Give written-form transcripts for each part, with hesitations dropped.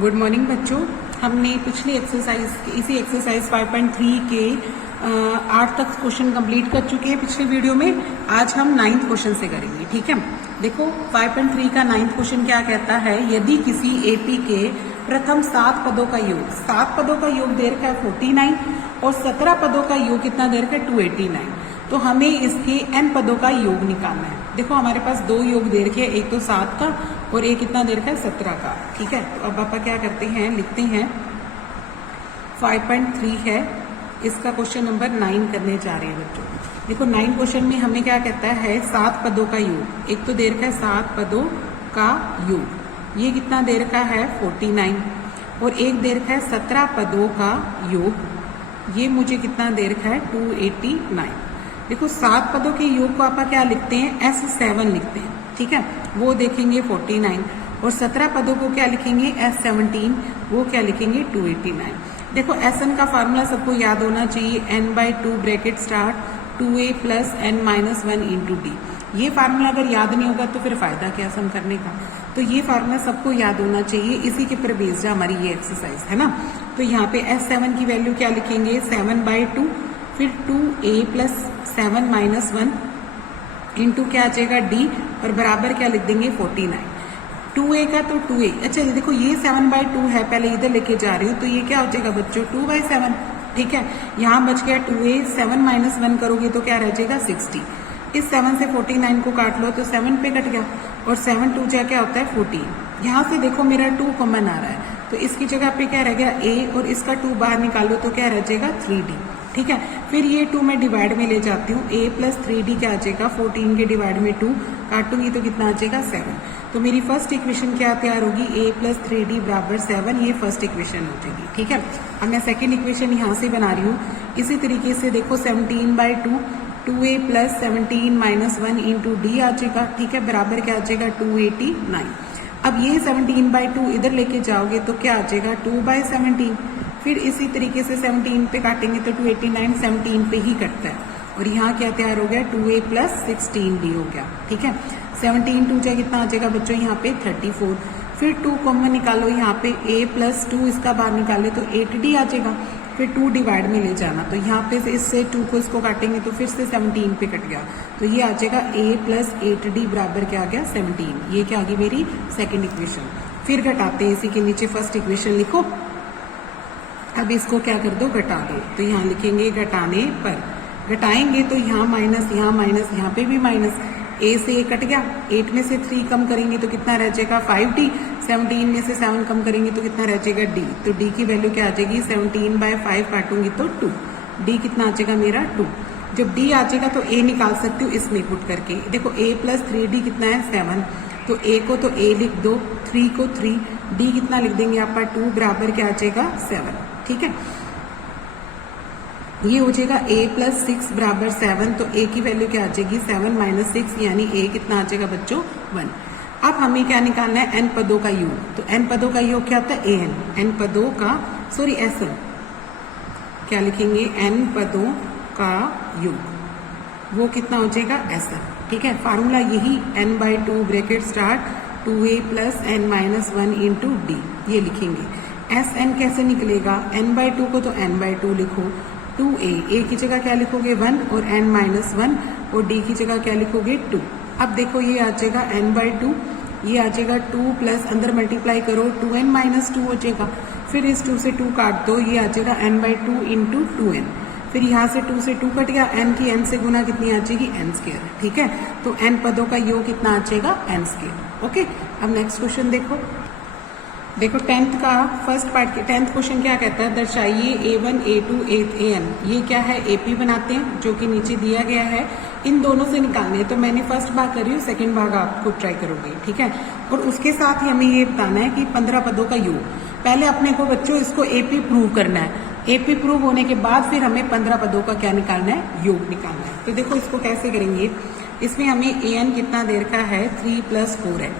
Good morning बच्चों। हमने पिछली एक्सरसाइज इसी एक्सरसाइज 5.3 के 8 तक क्वेश्चन कंप्लीट कर चुके हैं पिछले वीडियो में। आज हम 9th क्वेश्चन से करेंगे। ठीक है, देखो 5.3 का 9th क्वेश्चन क्या कहता है। यदि किसी एपी के प्रथम 7 पदों का योग, 7 पदों का योग दे रखा है 49 और 17 पदों का योग कितना दे रखा है 289, तो हमें इसके n पदों का योग निकालना है। देखो हमारे पास 2 योग दे रखे हैं, एक तो 7 का और एक कितना दे रखा है 17 का। ठीक है, तो अब आप क्या करते हैं, लिखते हैं 5.3 है, इसका क्वेश्चन नंबर 9 करने जा रहे हैं बच्चों। देखो 9 क्वेश्चन में हमें क्या कहता है, 7 पदों का योग, एक तो दे रखा है 7 पदों का योग, ये कितना दे रखा है 49 और एक दे रखा है 17 पदों का योग, ये मुझे कितना दे रखा है 289। देखो 7 पदों के योग को आप क्या लिखते हैं, S7 लिखते हैं। ठीक है, वो देखेंगे 49 और 17 पदों को क्या लिखेंगे S17, वो क्या लिखेंगे 289। देखो SN का फार्मूला सबको याद होना चाहिए, n/2 bracket start 2a plus n minus 1 into D. ये फार्मूला अगर याद नहीं होगा तो फिर फायदा क्या सम करने का। तो ये फार्मूला सबको याद होना चाहिए, इसी के पर बेस्ड हमारी ये एक्सरसाइज है ना। तो यहाँ पे S7 की वैल्यू क्या लिखेंगे 7/2, फिर 2a प्लस 7 माइनस 1 इंटू क्या आ जाएगा डी और बराबर क्या लिख देंगे 49। 2a का तो 2a, अच्छा देखो ये 7/2 है, पहले इधर लेके जा रही हूँ, तो ये क्या हो जाएगा बच्चों 2/7। ठीक है, यहाँ बच गया 2a, 7 माइनस 1 करोगे तो क्या रह जाएगा 60। इस 7 से 49 को काट लो तो 7 पे कट गया और 7 2 जा क्या होता है 14। यहाँ से देखो मेरा 2 कॉमन आ रहा है, तो इसकी जगह पे क्या रह गया a और इसका 2 बाहर निकालो तो क्या रह जाएगा 3d। ठीक है, फिर ये 2 मैं डिवाइड में ले जाती हूँ, a प्लस 3d क्या आ जाएगा 14 के डिवाइड में 2 काटूंगी तो कितना आ जाएगा 7। तो मेरी फर्स्ट इक्वेशन क्या तैयार होगी, a प्लस 3d बराबर 7, ये फर्स्ट इक्वेशन हो जाएगी। ठीक है, अब मैं सेकेंड इक्वेशन यहाँ से बना रही हूँ। इसी तरीके से देखो 17/2 2a plus 17 minus 1 into D आ जाएगा। ठीक है, बराबर क्या आ जाएगा 289। अब ये 17/2 इधर लेके जाओगे तो क्या आ जाएगा 2/17, फिर इसी तरीके से 17 पे काटेंगे तो 289 17 पे ही कटता है और यहाँ क्या तैयार हो गया 2a प्लस 16d हो गया। ठीक है, 17 2 जाए कितना आ जाएगा बच्चों यहाँ पे 34, फिर 2 कॉमन निकालो, यहाँ पे a प्लस 2 इसका बाहर निकाले तो 8d आ जाएगा, फिर 2 डिवाइड में ले जाना तो यहाँ पे से इससे 2 को इसको काटेंगे तो फिर से 17 पे कट गया, तो ये आ जाएगा a प्लस 8d बराबर क्या आ गया 17। ये क्या आ गई मेरी सेकेंड इक्वेशन। फिर घटाते हैं, इसी के नीचे फर्स्ट इक्वेशन लिखो। अब इसको क्या कर दो, घटा दो, तो यहाँ लिखेंगे घटाने पर, घटाएंगे तो यहाँ माइनस, यहाँ पे भी माइनस, a से a कट गया, 8 में से 3 कम करेंगे तो कितना रह जाएगा 5d, 17 में से 7 कम करेंगे तो कितना रह जाएगा d, तो d की वैल्यू क्या आ जाएगी 17/5 काटूंगी तो 2, d कितना आ जाएगा मेरा 2। जब d आ जाएगा तो a निकाल सकती हूँ इसमें पुट करके। देखो a प्लस 3d कितना है 7, तो a को तो a लिख दो, 3 को 3, d कितना लिख देंगे आपका 2 बराबर क्या आ जाएगा 7। ठीक है, ये हो जाएगा a प्लस 6 बराबर 7, तो a की वैल्यू क्या आ जाएगी 7 माइनस 6, यानी a कितना आ जाएगा बच्चों 1। अब हमें क्या निकालना है n पदों का योग, तो n पदों का योग क्या होता है n पदों का SN, क्या लिखेंगे n पदों का योग, वो कितना हो जाएगा SN। ठीक है, फार्मूला यही n/2 bracket start 2a plus n minus 1 into D, ये लिखेंगे। SN कैसे निकलेगा, n/2 को तो n/2 लिखो, 2a की जगह क्या लिखोगे 1 और n माइनस 1 और d की जगह क्या लिखोगे 2। अब देखो ये आ जाएगा n/2, ये आ जाएगा 2 प्लस अंदर मल्टीप्लाई करो 2n माइनस 2 हो जाएगा, फिर इस 2 से 2 काट दो, ये आ जाएगा n/2 इंटू 2n, फिर यहाँ से 2 से 2 कट गया, n की n से गुना कितनी आ जाएगी n स्क्वायर। ठीक है, तो n पदों का योग कितना आ जाएगा n स्क्वायर। ओके, अब नेक्स्ट क्वेश्चन देखो 10th का फर्स्ट पार्ट के 10th क्वेश्चन क्या कहता है, दर्शाइए a1 a2 an, ये क्या है AP बनाते हैं जो कि नीचे दिया गया है, इन दोनों से निकालने हैं। तो मैंने फर्स्ट भाग कर रही हूँ, सेकंड भाग आपको ट्राई करोगे। ठीक है, और उसके साथ ही हमें ये बताना है कि 15 पदों का योग, पहले अपने को बच्चों इसको AP प्रूव करना है, AP प्रूव होने के बाद फिर हमें 15 पदों का क्या निकालना है, योग निकालना है। तो देखो इसको कैसे करेंगे, इसमें हमें an कितना दे रखा है 3 प्लस 4 है,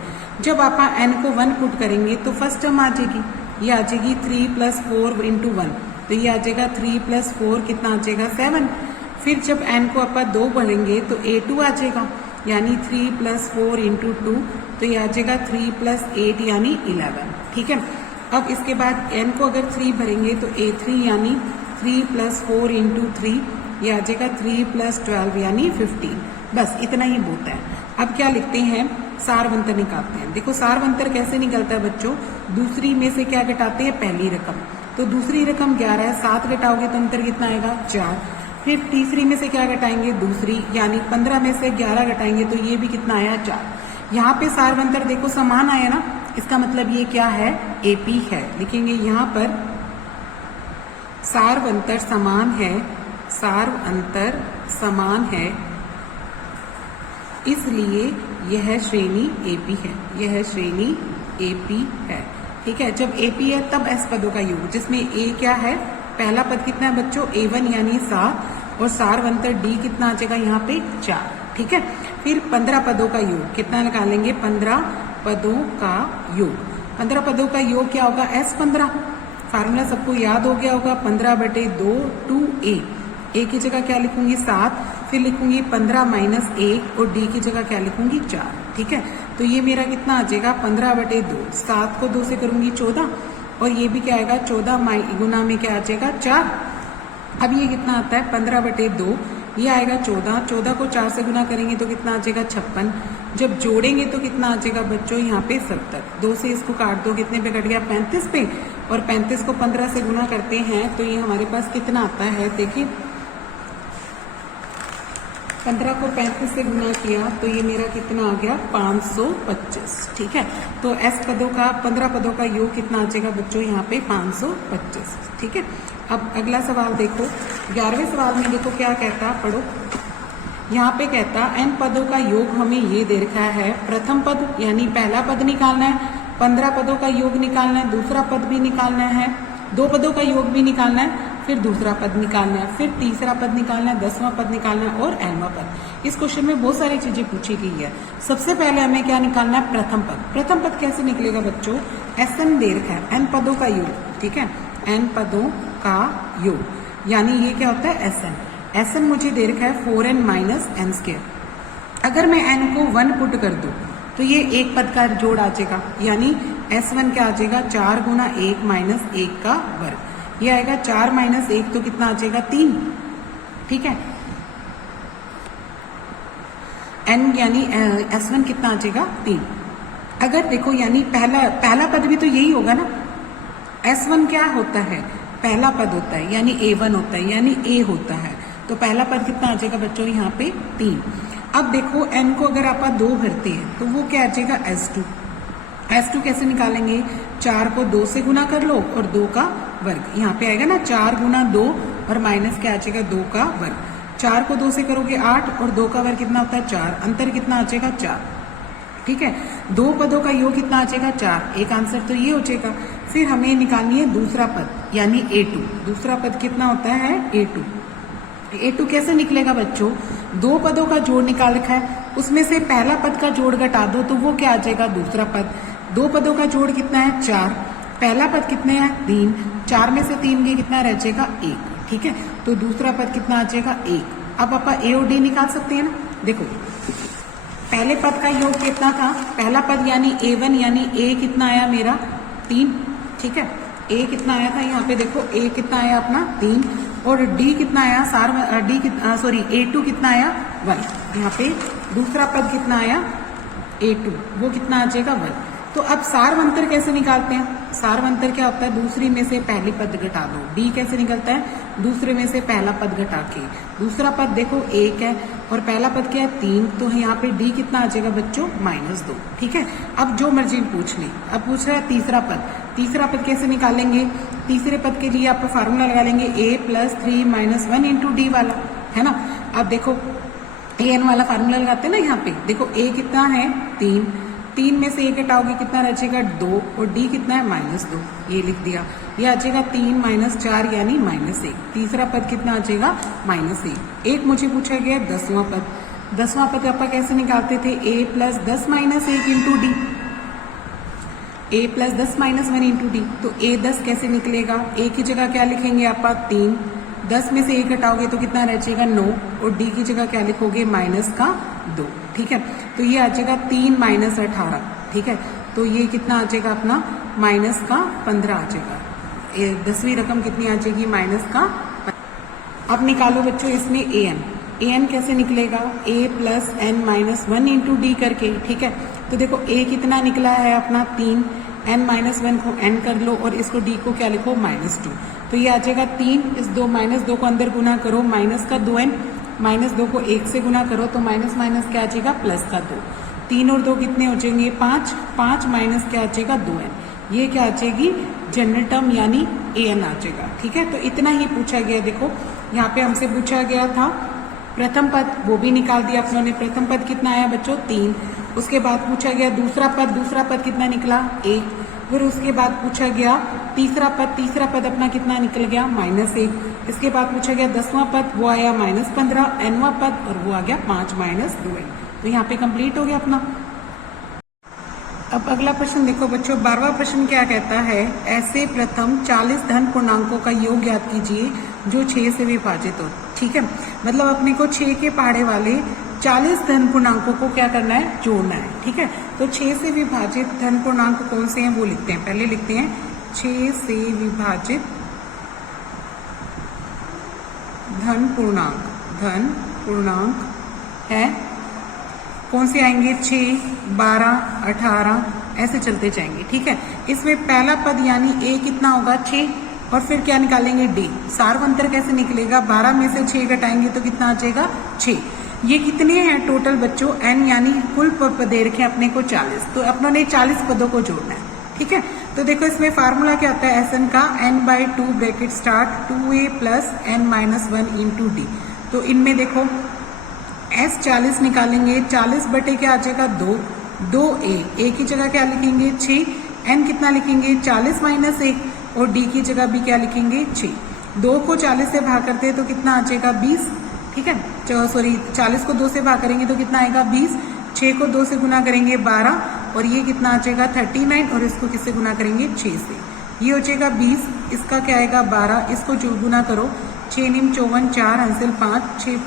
जब आप n को 1 पुट करेंगे तो फर्स्ट टर्म आ जाएगी, ये आ जाएगी 3 प्लस 4 इंटू 1, तो ये आ जाएगा 3 प्लस 4 कितना आ जाएगा 7। फिर जब n को आप 2 बढ़ेंगे तो a2 आ जाएगा, यानी 3 प्लस 4 इंटू 2, तो ये आ जाएगा 3 प्लस 8 यानी 11। ठीक है, अब इसके बाद n को अगर 3 भरेंगे तो a3 यानी 3 + 4 × 3 ये आ जाएगा 3 + 12 यानी 15। बस इतना ही होता है। अब क्या लिखते हैं, सारवंतर निकालते हैं। देखो सारवंतर कैसे निकलता है बच्चों, दूसरी में से क्या घटाते हैं, पहली रकम। तो दूसरी रकम 11 है, 7 घटाओगे तो अंतर कितना आएगा, 4। फिर तीसरी में से क्या घटाएंगे, दूसरी, यानी 15 में से 11 घटाएंगे तो ये भी कितना आया, 4। यहाँ पे सारवंतर देखो समान आया ना, इसका मतलब ये क्या है, एपी है। लिखेंगे यहाँ पर सारवंतर समान है, सारवंतर समान है, इसलिए यह श्रेणी एपी है, यह श्रेणी एपी है। ठीक है, जब एपी है तब एस पदों का योग, जिसमें ए क्या है, पहला पद कितना है बच्चों, a1 यानी 7, और सारवंतर डी कितना आ जाएगा यहाँ पे, 4। ठीक है, फिर 15 पदों का योग कितना निकालेंगे, 15 पदों का योग। 15 पदों का योग क्या होगा, S15। फार्मूला सबको याद हो गया होगा, 15/2 2a। ए की जगह क्या लिखूंगी, 7, फिर लिखूंगी 15 - 1 और डी की जगह क्या लिखूंगी, 4। ठीक है, तो ये मेरा कितना आ जाएगा, 15/2, 7 को 2 से करूंगी 14, और ये भी क्या आएगा, 14 गुना में क्या आ जाएगा, 4। अब ये कितना आता है, 15/2, ये आएगा 14, 14 को 4 से गुना करेंगे तो कितना आ जाएगा, 56। जब जोड़ेंगे तो कितना आ जाएगा बच्चों, यहाँ पे 70। 2 से इसको काट दो, कितने पे कट गया, 35 पे, और 35 को 15 से गुना करते हैं तो ये हमारे पास कितना आता है, देखिए 15 को 35 से गुना किया तो ये मेरा कितना आ गया, 525। ठीक है, तो एस पदों का 15 पदों का योग कितना आ जाएगा बच्चों, यहाँ पे 525। ठीक है, अब अगला सवाल देखो, 11वें सवाल में देखो क्या कहता, पढ़ो। यहाँ पे कहता n पदों का योग हमें ये दे रखा है, प्रथम पद यानी पहला पद निकालना है, 15 पदों का योग निकालना है, दूसरा पद भी निकालना है, 2 पदों का योग भी निकालना है, फिर दूसरा पद निकालना है, फिर तीसरा पद निकालना है, 10वां पद निकालना है और nवां पद। इस क्वेश्चन में बहुत सारी चीजें पूछी गई है। सबसे पहले हमें क्या निकालना है, प्रथम पद। प्रथम पद कैसे निकलेगा बच्चों, Sn दे रखा है, n पदों का योग। ठीक है, n पदों का योग, यानी ये क्या होता है, Sn। Sn मुझे दे रखा है 4n - n²। अगर मैं n को 1 पुट कर दूं तो ये एक पद का जोड़ आ जाएगा, यानी S1 क्या आ जाएगा, 4 गुना 1 - 1 का वर्ग। ये आएगा 4 - 1 तो कितना आ जाएगा, 3। ठीक है, n यानी S1 कितना आ जाएगा, 3। अगर देखो यानी पहला पद भी तो यही होगा ना, S1 क्या होता है, पहला पद होता है, यानी A1 होता है, यानी A होता है, तो पहला पद कितना आ जाएगा बच्चों, यहाँ पे 3। अब देखो n को अगर आप 2 भरते हैं तो वो क्या आ जाएगा, S2। S2 कैसे निकालेंगे, 4 को 2 से गुना कर लो और 2 का वर्ग। यहाँ पे आएगा ना 4 गुना 2 और माइनस क्या आ जाएगा, 2 का वर्ग। 4 को 2 से करोगे 8 और 2 का वर्ग कितना होता है, 4। अंतर कितना आ जाएगा, 4। ठीक है, 2 पदों का योग कितना आ जाएगा, 4। एक आंसर तो ये हो जाएगा। फिर हमें निकालनी है दूसरा पद, यानी A2। दूसरा पद कितना होता है, A2। A2 कैसे निकलेगा बच्चों, 2 पदों का जोड़ निकाल रखा है, उसमें से पहला पद का जोड़ घटा दो तो वो क्या आ जाएगा, दूसरा पद। 2 पदों का जोड़ कितना है, 4। पहला पद कितने हैं, 3। 4 में से 3 गए कितना रह जाएगा, 1। ठीक है, तो दूसरा पद कितना आ जाएगा, 1। अब आप A और D निकाल सकते हैं ना। देखो पहले पद का योग कितना था, पहला पद यानी A1 यानी A कितना आया मेरा, 3। ठीक है, A कितना आया था, यहाँ पे देखो A कितना आया अपना, 3, और D कितना आया, A2 कितना आया, 1। यहाँ पे दूसरा पद कितना आया, A2, वो कितना आ जाएगा, 1। तो अब सारवंतर कैसे निकालते हैं, सारवंतर क्या होता है, दूसरी में से पहली पद घटा दो। D कैसे निकलता है, दूसरे में से पहला पद घटा के। दूसरा पद देखो 1 है और पहला पद क्या है, 3, तो यहाँ पे D कितना आ जाएगा बच्चों, -2। ठीक है, अब जो मर्जी पूछ लें। अब पूछ रहा है तीसरा पद। तीसरा पद कैसे निकालेंगे, तीसरे पद के लिए आप फार्मूला लगा लेंगे A + 3 - 1 × D वाला, है ना। अब देखो an वाला फार्मूला लगाते हैं ना, यहाँ पे देखो A कितना है, 3। 3 में से 1 घटाओगे कितना रह जाएगा, 2, और D कितना है, -2। ये लिख दिया, ये आ जाएगा 3 - 4 यानी -1। तीसरा पद कितना आ जाएगा, -1। एक मुझे पूछा गया 10वां पद। 10वां पद आप कैसे निकालते थे, A + 10 - 1 × D। A + 10 - 1 × D, तो A 10 कैसे निकलेगा, A की जगह क्या लिखेंगे आप, 3। 10 में से 1 घटाओगे तो कितना रह जाएगा, 9, और D की जगह क्या लिखोगे, -2। ठीक है, तो ये आ जाएगा 3 - 18। ठीक है, तो ये कितना आ जाएगा अपना माइनस का 15 आ जाएगा। 10वीं रकम कितनी आ जाएगी माइनस का। अब निकालो बच्चों इसमें an कैसे निकलेगा a plus N minus 1 into D करके, ठीक है। तो देखो a कितना निकला है अपना 3, n माइनस 1 को n कर लो और इसको d को क्या लिखो -2, तो ये आ जाएगा 3, इस -2 को अंदर गुना करो माइनस का 2n, -2 को 1 से गुना करो तो माइनस माइनस क्या आ जाएगा प्लस का 2, 3 और 2 कितने हो जाएंगे 5, 5 माइनस क्या आ जाएगा 2n, ये क्या आ जाएगी जनरल टर्म यानी an आ जाएगा, ठीक है। तो इतना ही पूछा गया। देखो यहाँ पे हमसे पूछा गया था प्रथम पद, वो भी निकाल दिया अपनों ने। प्रथम पद कितना आया बच्चों 3, उसके बाद पूछा गया दूसरा पद कितना निकला 1, फिर उसके बाद पूछा गया तीसरा पद अपना कितना निकल गया -1, इसके बाद पूछा गया 10वां पद, वो आया -15, nवां पद और वो आ गया 5 - 2n। तो यहाँ पे कंप्लीट हो गया अपना। अब अगला प्रश्न देखो बच्चों, 12वां प्रश्न क्या कहता है, ऐसे प्रथम 40 धन पूर्णांकों का योग ज्ञात कीजिए जो 6 से विभाजित हो, ठीक है। मतलब अपने को 6 के पहाड़े वाले 40 धन पूर्णांकों को क्या करना है जोड़ना है, ठीक है। तो 6 से विभाजित धन पूर्णांक कौन से हैं वो लिखते हैं। पहले लिखते हैं 6 से विभाजित धन पूर्णांक है कौन से आएंगे 6, 12, 18 ऐसे चलते जाएंगे, ठीक है। इसमें पहला पद यानी a कितना होगा 6 और फिर क्या निकालेंगे d, सार्वंतर कैसे निकलेगा 12 में से 6 घटाएंगे तो कितना आ जाएगा 6। ये कितने हैं टोटल बच्चों n यानी कुल पद दे रखे अपने को 40, तो अपनों ने 40 पदों को जोड़ना है, ठीक है। तो देखो इसमें फार्मूला क्या होता है Sn का n/2 bracket start 2a plus n - 1 into D. तो इनमें देखो S 40 निकालेंगे, 40 बटे क्या आ जाएगा 2a, a की जगह क्या लिखेंगे 6, n कितना लिखेंगे 40 - 1 और d की जगह भी क्या लिखेंगे 6। 2 को 40 से भाग करते हैं तो कितना आ जाएगा 20, ठीक है। 40 को 2 से भाग करेंगे तो कितना आएगा 20, 6 को 2 से गुना करेंगे 12 और ये कितना आ जाएगा 39 और इसको किससे गुना करेंगे 6 से, ये हो जाएगा 20, इसका क्या आएगा 12, इसको जो गुना करो 6 निम 54, 4 अंसल 5, 6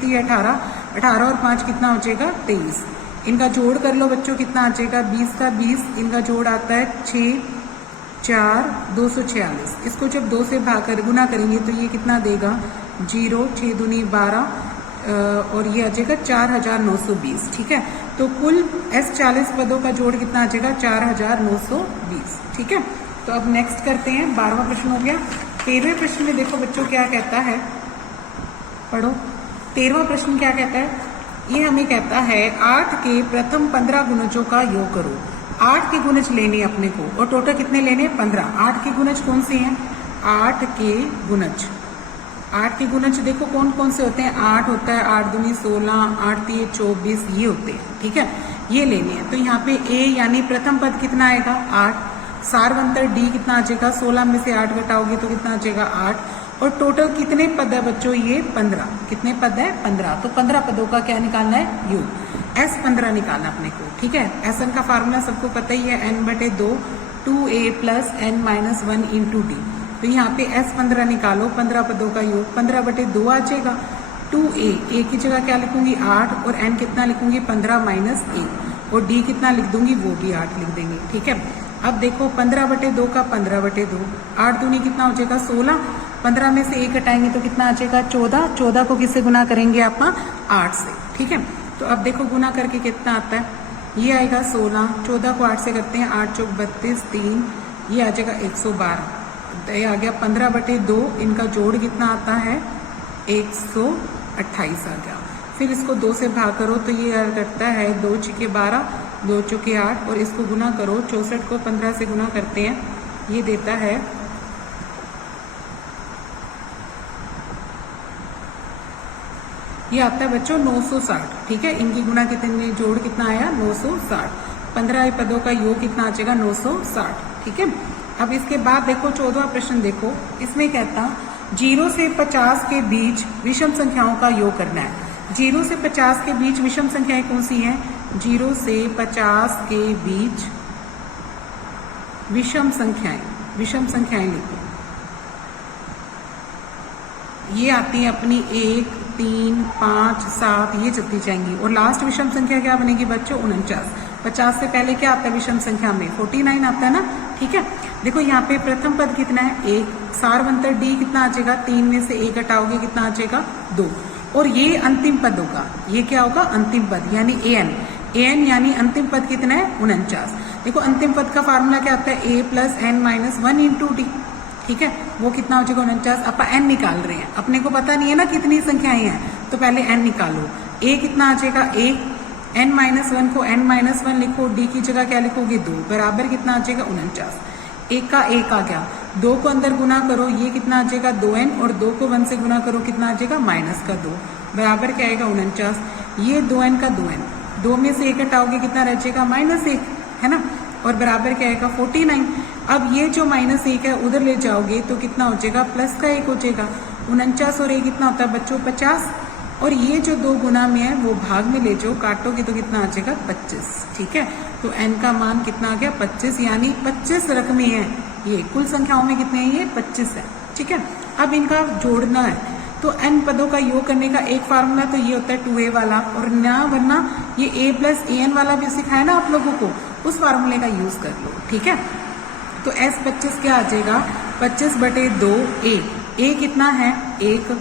3 18, 18 और 5 कितना हो जाएगा 23। इनका जोड़ कर लो बच्चों कितना आ जाएगा 20 का 20, इनका जोड़ आता है 6 4 246, इसको जब 2 से भाग कर गुना करेंगे तो ये कितना देगा 0, 6 दूनी 12 और ये आ जाएगा 4920, ठीक है। तो कुल S 40 पदों का जोड़ कितना आ जाएगा 4920, ठीक है। तो अब नेक्स्ट करते हैं, 12वां प्रश्न हो गया। 13वें प्रश्न में देखो बच्चों क्या कहता है, पढ़ो। 13वां प्रश्न क्या कहता है, ये हमें कहता है 8 के प्रथम 15 गुणजों का योग करो। 8 के गुणज लेने अपने को और टोटल कितने लेने 15। 8 के गुणज कौन से हैं 8 के गुणज देखो कौन कौन से होते हैं 8 होता है, 8 दूनी 16, 8 3 24 ये होते हैं, ठीक है। ये लेने हैं तो यहाँ पे a यानी प्रथम पद कितना आएगा 8, सार्वंतर d कितना आ जाएगा 16 में से 8 घटाओगे तो कितना आ जाएगा 8 और टोटल कितने पद है बच्चों ये 15, कितने पद है 15। तो 15 पदों का क्या निकालना है योग, S 15 निकालना अपने को, ठीक है। Sn का फार्मूला सबको पता ही है n/2 2a plus n - 1 into D. तो यहाँ पे S 15 निकालो, 15 पदों का योग 15/2 आ जाएगा, 2a, a की जगह क्या लिखूंगी 8 और n कितना लिखूंगी 15 - 1 और d कितना लिख दूंगी वो भी 8 लिख देंगे, ठीक है। अब देखो 15/2 का 15/2, 8 दूनी कितना हो जाएगा 16, 15 में से 1 घटाएंगे तो कितना आ जाएगा 14, 14 को किससे गुना करेंगे आप 8 से, ठीक है। तो अब देखो गुना करके कितना आता है, ये आएगा 16, 14 को 8 से करते हैं 8 चौक 32, 3 ये आ जाएगा 112, ये आ गया 15/2, इनका जोड़ कितना आता है 128 आ गया। फिर इसको 2 से भाग करो तो ये करता है 2 छके 12, 2 चौके 8 और इसको गुना करो 64 को 15 से गुना करते हैं, ये देता है ये आता है बच्चों 960, ठीक है। इनकी गुना कितने जोड़ कितना आया 960, 15 पदों का योग कितना आ जाएगा 960, ठीक है। अब इसके बाद देखो 14वां प्रश्न देखो, इसमें कहता 0 से 50 के बीच विषम संख्याओं का योग करना है। 0 से 50 के बीच विषम संख्याएं कौन सी हैं 0 से 50 के बीच विषम संख्याएं लिखो, ये आती है अपनी 1 3 5 7 ये चलती जाएंगी और लास्ट विषम संख्या क्या बनेगी बच्चों 49। 50 से पहले क्या आता है विषम संख्या में 49 आता है ना, ठीक है। देखो यहाँ पे प्रथम पद कितना है 1, सारवंतर डी कितना आ जाएगा 3 में से 1 हटाओगे कितना आ जाएगा 2, और ये अंतिम पद होगा, ये क्या होगा अंतिम पद यानी an यानी अंतिम पद कितना है 49। देखो अंतिम पद का फार्मूला क्या आता है a plus n minus 1 into D, ठीक है, वो कितना हो जाएगा 49। आप n निकाल रहे हैं, अपने को पता नहीं है ना कितनी संख्याएं हैं, तो पहले n निकालो, a कितना आ जाएगा 1, n माइनस 1 को n माइनस 1 लिखो, d की जगह क्या लिखोगे 2, बराबर कितना आ जाएगा 49। 1 का 1 आ गया, 2 को अंदर गुना करो, ये कितना आ जाएगा 2n, और 2 को 1 से गुना करो कितना आ जाएगा माइनस का 2, बराबर क्या आएगा 49। ये 2n का 2n, 2 में से 1 हटाओगे कितना रह जाएगा -1, है ना, और बराबर क्या आएगा 49। अब ये जो -1 है उधर ले जाओगे तो कितना हो जाएगा प्लस का 1 हो जाएगा, 49 और 1 कितना होता है बच्चों 50, और ये जो 2 गुना में है वो भाग में ले जाओ, काटोगे तो कितना आ जाएगा 25, ठीक है। तो n का मान कितना आ गया 25, यानी 25 रकमें हैं, ये कुल संख्याओं में कितने हैं ये 25 है, ठीक है। अब इनका जोड़ना है, तो n पदों का योग करने का एक फार्मूला तो ये होता है 2a वाला, और ना वरना ये a प्लस an वाला भी सिखाया ना आप लोगों को, उस फार्मूले का यूज कर लो, ठीक है। तो s 25 क्या आ जाएगा 25/2a, a कितना है 1,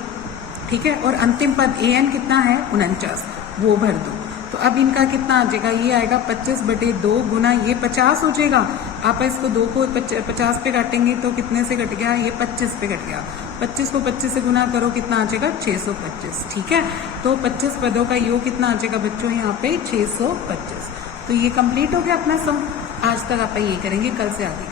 ठीक है, और अंतिम पद an कितना है 49, वो भर दो। तो अब इनका कितना आ जाएगा, ये आएगा 25/2 गुना ये 50 हो जाएगा, आप इसको 2 को 50 पे काटेंगे तो कितने से कट गया, ये 25 पे कट गया, 25 को 25 से गुना करो कितना आ जाएगा 625, ठीक है। तो 25 पदों का योग कितना आ जाएगा बच्चों यहाँ पे 625। तो ये कंप्लीट हो गया अपना सम, आज तक आप ये करेंगे, कल से आगे